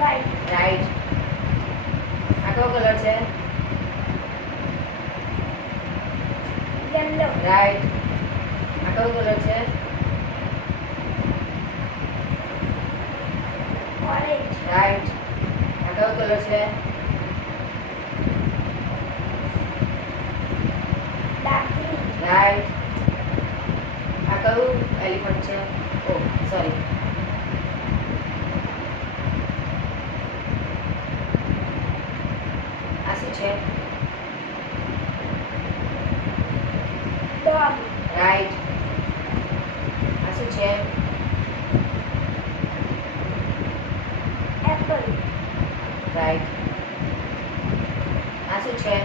White. Right. આ કયો કલર છે? Yellow. રાઈટ. આ કયો કલર છે? Orange. રાઈટ. આ કયો કલર છે? Dark green. રાઈટ. આ કયું એલિફન્ટ છે? ઓ સોરી. આ શું છે? Dog. રાઈટ. આ શું છે? Apple. રાઈટ. આ શું છે?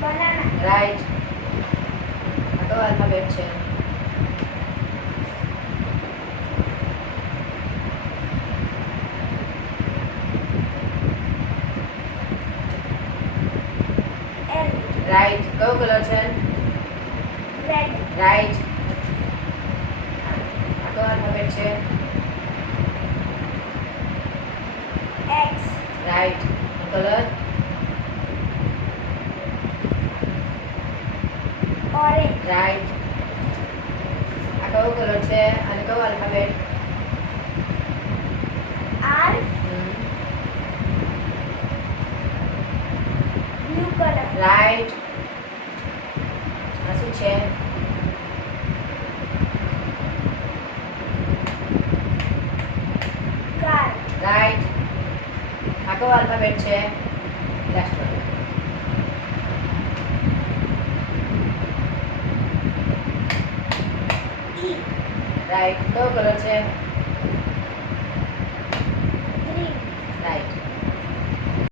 Banana. રાઈટ. આ કયો આલ્ફાબેટ છે? L. રાઈટ. કયો કલર છે? Red. રાઈટ. આ કયો આલ્ફાબેટ છે? X. Right. Colour? Orange. Right. આ કયો કલર છે અને કયો alphabet? R. Blue color. Right. આ શું છે? Car. રાઈટ. આ કયો આલ્ફાબેટ છે? Last one. E. રાઈટ. કયો કલર છે?